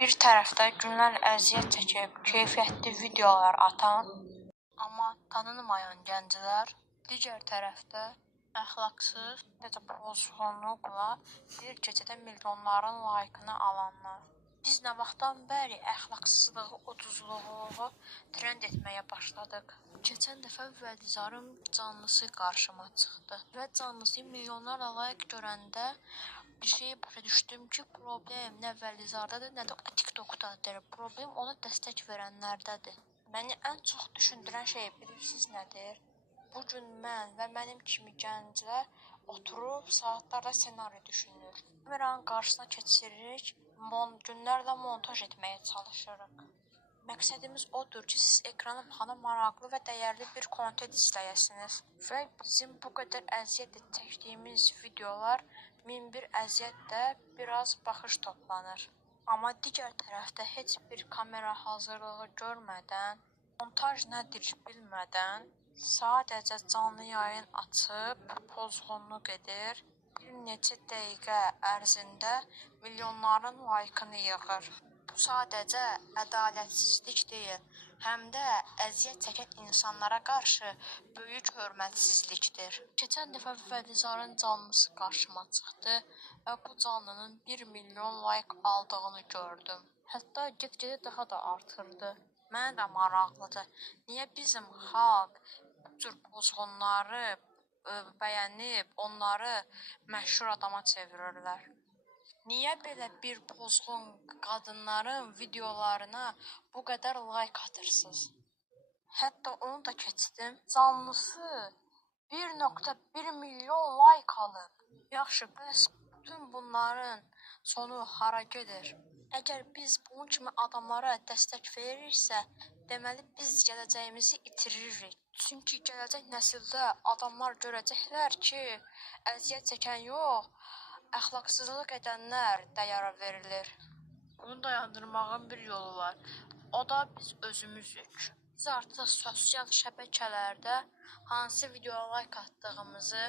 Bir tərəfdə günlər əziyyət çəkib keyfiyyətli videolar atan, amma tanınmayan gənclər, digər tərəfdə əxlaqsız, necə pozğunluqla bir gecədə milyonların laykını alanlar. Biz nə vaxtdan bəri əxlaqsızlığı, ucuzluğu trend etməyə başladıq. Keçən dəfə Vəlizarın canlısı qarşıma çıxdı və canlısı milyonlarla layk görəndə bir şey başa düşdüm ki, problem nə Vəlizardadır, nə də TikTokdadır. Problem ona dəstək verənlərdədir. Məni ən çox düşündürən şey bilirsiniz nədir? Bu gün mən və mənim kimi gənclər oturub saatlarla ssenari düşünür. Kameranın qarşısına keçirik, günlərlə montaj etməyə çalışırıq. Məqsədimiz odur ki, siz ekrana baxanda maraqlı və dəyərli bir kontent izləyəsiniz və bizim bu qədər əziyyət çəkdiyimiz videolar min bir əziyyətlə biraz baxış toplanır. Amma digər tərəfdə heç bir kamera hazırlığı görmədən, montaj nədir bilmədən, sadəcə canlı yayın açıb pozğunluq edir, bir neçə dəqiqə ərzində milyonların laykını yığır. Bu sadəcə ədalətsizlik deyil, həm də əziyyət çəkən insanlara qarşı böyük hörmətsizlikdir. Keçən dəfə Vəlizarın canlısı qarşıma çıxdı və bu canlının 1 milyon layk aldığını gördüm. Hətta get-gedə daha da artırdı. Mənə də maraqlıdır. Niyə bizim xalq bu cür pozğunları bəyənib, onları məşhur adama çevirirlər? Niyə belə bir pozğun qadınların videolarına bu qədər layk atırsınız? Hətta onu da keçdim. Canlısı 1.1 milyon layk alıb. Yaxşı, bəs bütün bunların sonu hara gedir? Əgər biz bunun kimi adamlara dəstək veririksə, deməli biz gələcəyimizi itiririk. Çünki gələcək nəsildə adamlar görəcəklər ki, əziyyət çəkən yox, əxlaqsızlıq edənlər dəyərə verilir. Bunu dayandırmağın bir yolu var. O da biz özümüzük. Biz artıq sosial şəbəkələrdə hansı videoya layk atdığımızı,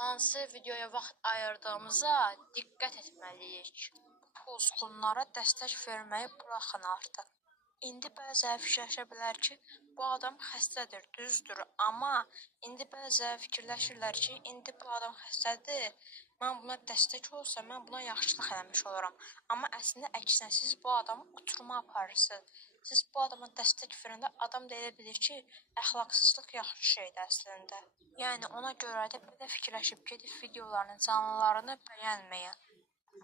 hansı videoya vaxt ayırdığımıza diqqət etməliyik. Pozğunlara dəstək verməyi buraxın artıq. İndi bəzən fikirləşə bilər ki, bu adam xəstədir, düzdür, amma indi bəzən fikirləşirlər ki, indi bu adam xəstədir, mən buna dəstək olsam, mən buna yaxşılıq eləmiş oluram. Amma əslində əksinə siz bu adamı uçuruma aparırsınız. Siz bu adama dəstək verəndə adam da elə bilir ki, əxlaqsızlıq yaxşı şeydir əslində. Yəni ona görə də belə fikirləşib gedib videolarını, canlılarını bəyənməyən.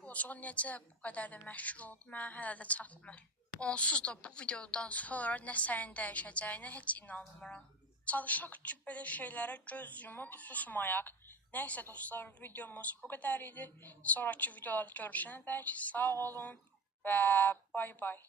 Pozğun necə bu qədər də məşhur oldu, mənə hələ də çatmır. Onsuz da bu videodan sonra nəsənin dəyişəcəyinə heç inanmıram. Çalışaq ki, belə şeylərə göz yumub susmayaq. Nəysə dostlar, videomuz bu qədər idi. Sonraki videolarda görüşənədək sağ olun və bay bay.